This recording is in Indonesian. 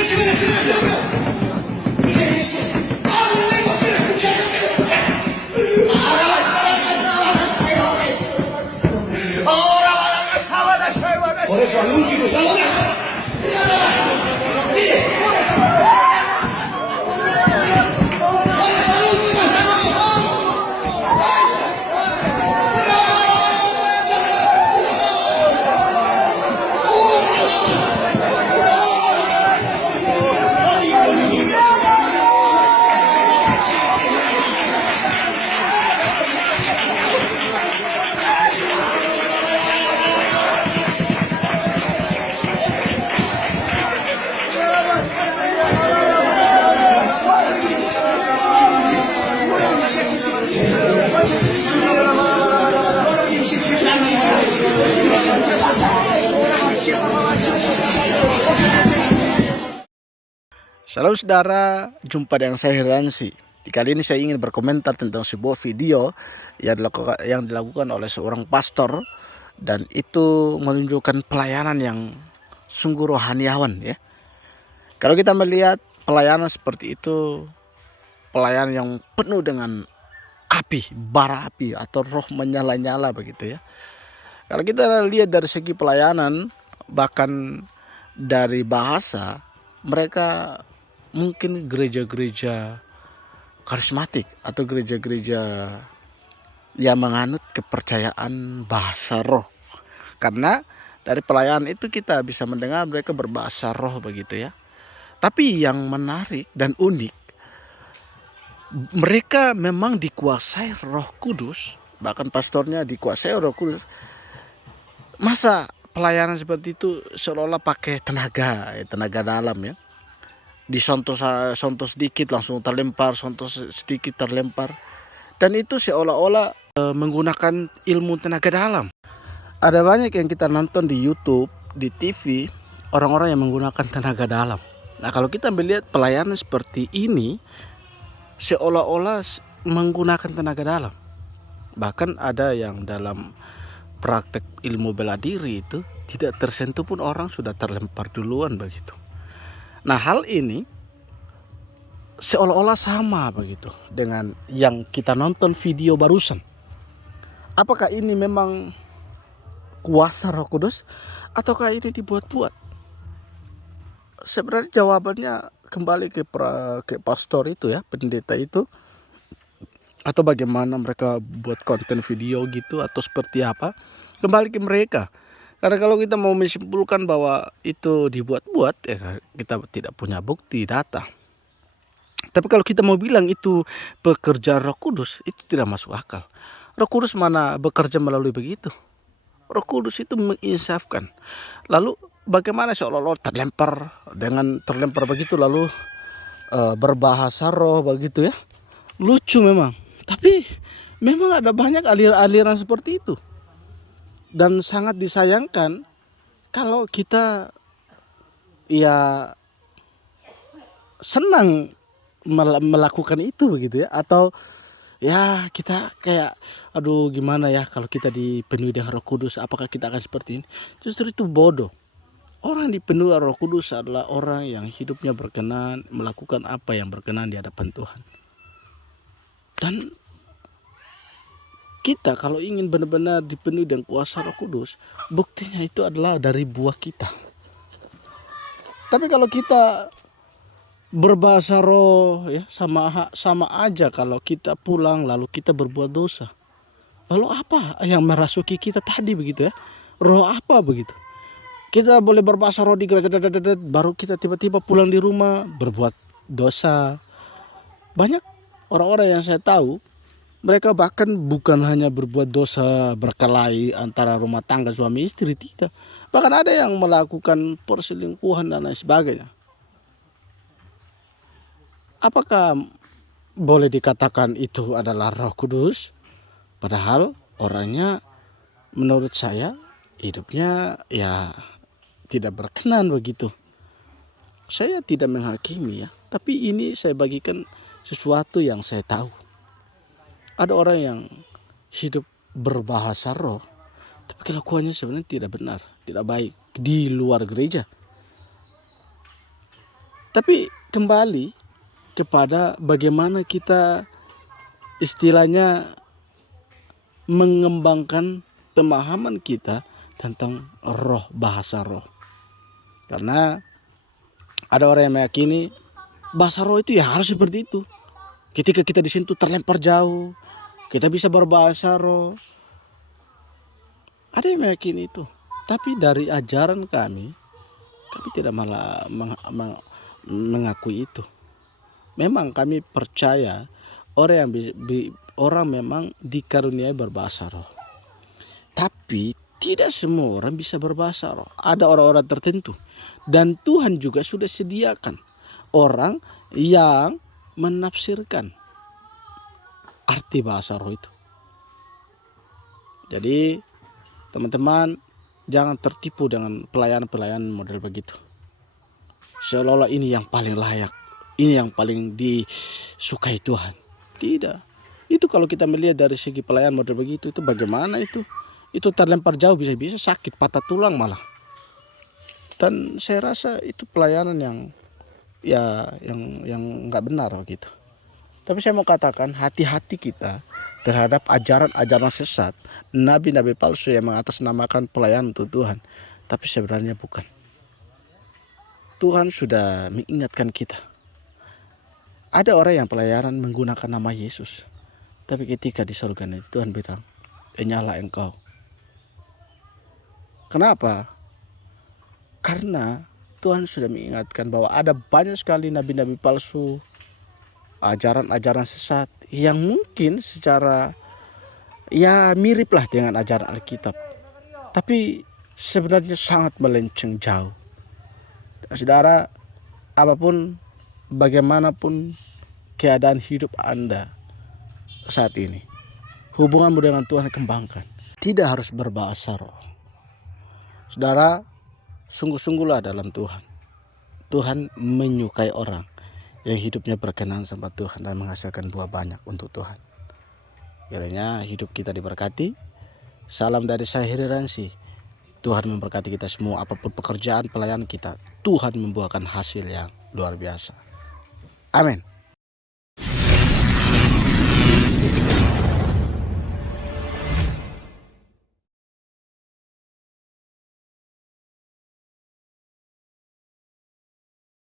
Por eso al último está la Shalom saudara, jumpa dengan saya Heransi. Kali ini saya ingin berkomentar tentang sebuah video yang dilakukan oleh seorang pastor, dan itu menunjukkan pelayanan yang sungguh rohaniawan ya. Kalau kita melihat pelayanan seperti itu, pelayanan yang penuh dengan api, bara api atau roh menyala-nyala begitu ya. Kalau kita lihat dari segi pelayanan, bahkan dari bahasa, mereka mungkin gereja-gereja karismatik atau gereja-gereja yang menganut kepercayaan bahasa roh. Karena dari pelayanan itu kita bisa mendengar mereka berbahasa roh begitu ya. Tapi yang menarik dan unik, mereka memang dikuasai Roh Kudus, bahkan pastornya dikuasai Roh Kudus. Masa pelayanan seperti itu seolah-olah pakai tenaga dalam ya. Disontos sedikit langsung terlempar, sontos sedikit terlempar. Dan itu seolah-olah menggunakan ilmu tenaga dalam. Ada banyak yang kita nonton di YouTube, di TV, orang-orang yang menggunakan tenaga dalam. Nah, kalau kita melihat pelayanan seperti ini, seolah-olah menggunakan tenaga dalam. Bahkan ada yang dalam praktek ilmu bela diri itu tidak tersentuh pun orang sudah terlempar duluan begitu. Nah, hal ini seolah-olah sama begitu dengan yang kita nonton video barusan. Apakah ini memang kuasa Roh Kudus ataukah ini dibuat-buat? Sebenarnya jawabannya kembali ke pastor itu ya, pendeta itu, atau bagaimana mereka buat konten video gitu atau seperti apa, kembali ke mereka. Karena kalau kita mau menyimpulkan bahwa itu dibuat-buat, ya kita tidak punya bukti data. Tapi kalau kita mau bilang itu pekerjaan Roh Kudus, itu tidak masuk akal. Roh Kudus mana bekerja melalui begitu? Roh Kudus itu menginsafkan. Lalu bagaimana seolah-olah terlempar begitu lalu berbahasa roh begitu ya? Lucu memang. Tapi memang ada banyak aliran seperti itu. Dan sangat disayangkan kalau kita ya senang melakukan itu begitu ya, atau ya kita kayak aduh gimana ya kalau kita dipenuhi dengan Roh Kudus, apakah kita akan seperti ini? Justru itu bodoh. Orang dipenuhi Roh Kudus adalah orang yang hidupnya berkenan, melakukan apa yang berkenan di hadapan Tuhan. Dan kita kalau ingin benar-benar dipenuhi dengan kuasa Roh Kudus, buktinya itu adalah dari buah kita. Tapi kalau kita berbahasa roh ya, sama aja kalau kita pulang lalu kita berbuat dosa. Lalu apa yang merasuki kita tadi begitu ya? Roh apa begitu? Kita boleh berbahasa roh di gereja, baru kita tiba-tiba pulang di rumah berbuat dosa. Banyak orang-orang yang saya tahu, mereka bahkan bukan hanya berbuat dosa berkelahi antara rumah tangga suami istri, tidak. Bahkan ada yang melakukan perselingkuhan dan lain sebagainya. Apakah boleh dikatakan itu adalah Roh Kudus? Padahal orangnya menurut saya hidupnya ya tidak berkenan begitu. Saya tidak menghakimi ya, tapi ini saya bagikan sesuatu yang saya tahu. Ada orang yang hidup berbahasa roh, tapi kelakuannya sebenarnya tidak benar, tidak baik di luar gereja. Tapi kembali kepada bagaimana kita istilahnya mengembangkan pemahaman kita tentang roh, bahasa roh. Karena ada orang yang meyakini bahasa roh itu ya harus seperti itu. Ketika kita di situ terlempar jauh, kita bisa berbahasa roh. Ada yang meyakini itu. Tapi dari ajaran kami tidak malah mengakui itu. Memang kami percaya orang yang orang memang dikaruniai berbahasa roh. Tapi tidak semua orang bisa berbahasa roh. Ada orang-orang tertentu. Dan Tuhan juga sudah sediakan orang yang menafsirkan arti bahasa roh itu. Jadi teman-teman, jangan tertipu dengan pelayanan-pelayanan model begitu. Seolah-olah ini yang paling layak, ini yang paling disukai Tuhan. Tidak. Itu kalau kita melihat dari segi pelayanan model begitu, itu bagaimana itu? Itu terlempar jauh, bisa-bisa sakit, patah tulang malah. Dan saya rasa itu pelayanan yang nggak benar begitu. Tapi saya mau katakan, hati-hati kita terhadap ajaran-ajaran sesat, nabi-nabi palsu yang mengatasnamakan pelayanan untuk Tuhan, tapi sebenarnya bukan. Tuhan sudah mengingatkan kita. Ada orang yang pelayanan menggunakan nama Yesus, tapi ketika di surga itu Tuhan bilang, "Nyala engkau." Kenapa? Karena Tuhan sudah mengingatkan bahwa ada banyak sekali nabi-nabi palsu, ajaran-ajaran sesat yang mungkin secara miriplah dengan ajaran Alkitab, tapi sebenarnya sangat melenceng jauh. Saudara, apapun bagaimanapun keadaan hidup Anda saat ini, hubunganmu dengan Tuhan kembangkan. Tidak harus berbahasa roh. Saudara, sungguh-sungguhlah dalam Tuhan. Tuhan menyukai orang yang hidupnya berkenan sama Tuhan dan menghasilkan buah banyak untuk Tuhan. Kiranya hidup kita diberkati. Salam dari saya, Heri Ransi. Tuhan memberkati kita semua, apapun pekerjaan pelayanan kita, Tuhan membuahkan hasil yang luar biasa. Amin.